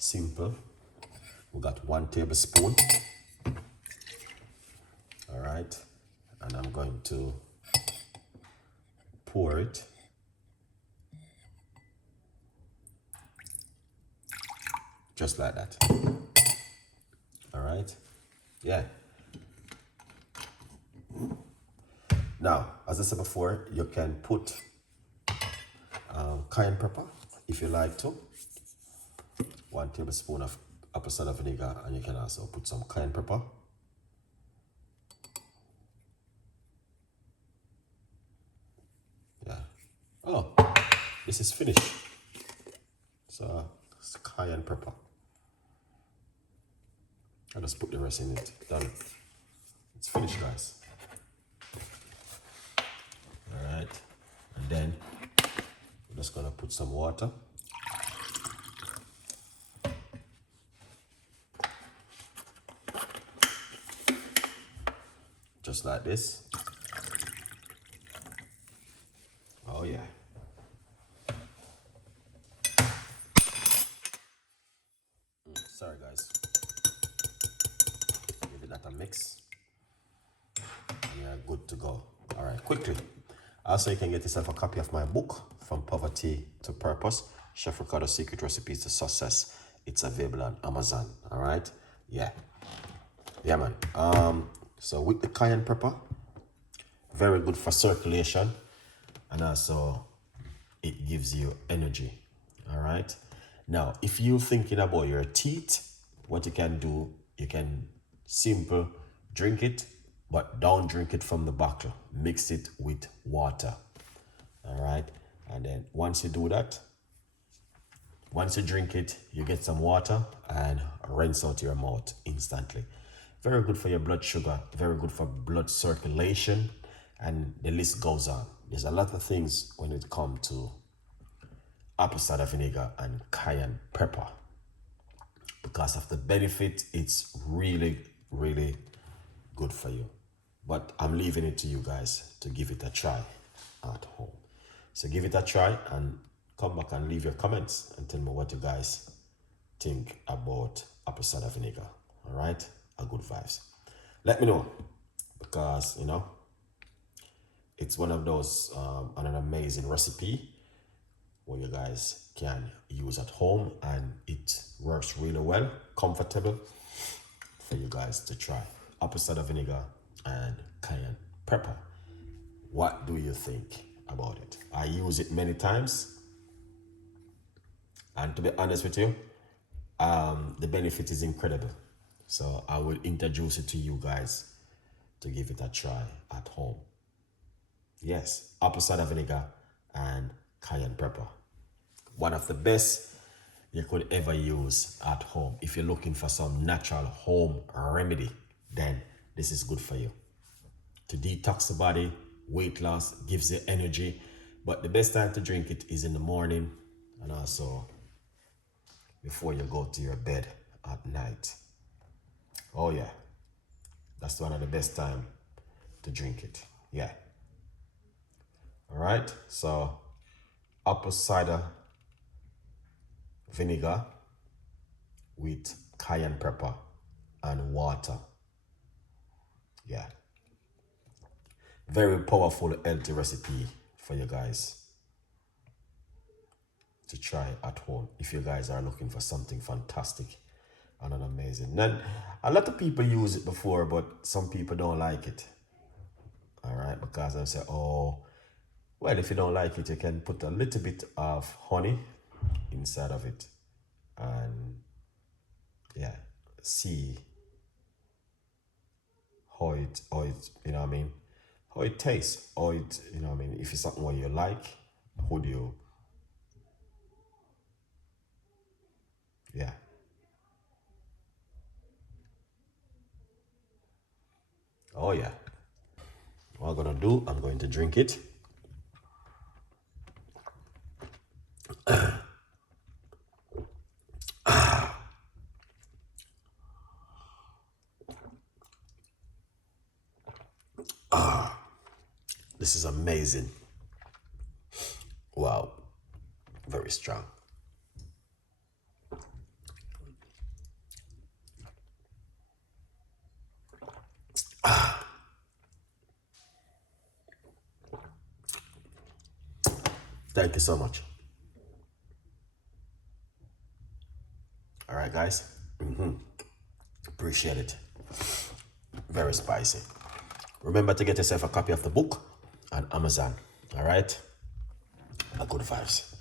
Simple. We got 1 tablespoon. All right. And I'm going to pour it. Just like that. All right. Yeah. Now, as I said before, you can put cayenne pepper if you like to. 1 tablespoon of apple cider vinegar, and you can also put some cayenne pepper. Yeah. Oh, this is finished. So it's cayenne pepper. I'll just put the rest in it. Done. It's finished, guys. All right. And then we're just gonna put some water. Just like this. Oh yeah. Sorry guys. Give that a mix. And you're good to go. All right, quickly. Also, you can get yourself a copy of my book, From Poverty to Purpose, Chef Ricardo's Secret Recipes to Success. It's available on Amazon. All right. Yeah. Yeah, man. So with the cayenne pepper, very good for circulation, and also it gives you energy. All right. Now, if you're thinking about your teeth, what you can do, you can simple drink it, but don't drink it from the bottle. Mix it with water. All right. And then once you do that, once you drink it, you get some water and rinse out your mouth instantly. Very good for your blood sugar, very good for blood circulation, and the list goes on. There's a lot of things when it comes to apple cider vinegar and cayenne pepper. Because of the benefit, it's really, really good for you. But I'm leaving it to you guys to give it a try at home. So give it a try and come back and leave your comments and tell me what you guys think about apple cider vinegar. All right? A good vibes. Let me know, because you know it's one of those an amazing recipe where you guys can use at home, and it works really well, comfortable for you guys to try. Apple cider vinegar and cayenne pepper. What do you think about it? I use it many times, and to be honest with you, the benefit is incredible. So I will introduce it to you guys to give it a try at home. Yes, apple cider vinegar and cayenne pepper. One of the best you could ever use at home. If you're looking for some natural home remedy, then this is good for you. To detox the body, weight loss, gives you energy. But the best time to drink it is in the morning, and also before you go to your bed at night. Oh yeah, that's one of the best time to drink it. Yeah. All right, so apple cider vinegar with cayenne pepper and water. Yeah. Very powerful, healthy recipe for you guys to try at home if you guys are looking for something fantastic and an amazing. Then a lot of people use it before, but some people don't like it. All right, because I say, oh, well, if you don't like it, you can put a little bit of honey inside of it, and yeah, see how it, you know what I mean, how it tastes, or it, you know what I mean, if it's something what you like, would you, yeah. Oh yeah. What I'm gonna do, I'm going to drink it. This is amazing. Wow. Very strong. Thank you so much. All right, guys. Appreciate it. Very spicy. Remember to get yourself a copy of the book on Amazon. All right. Good vibes.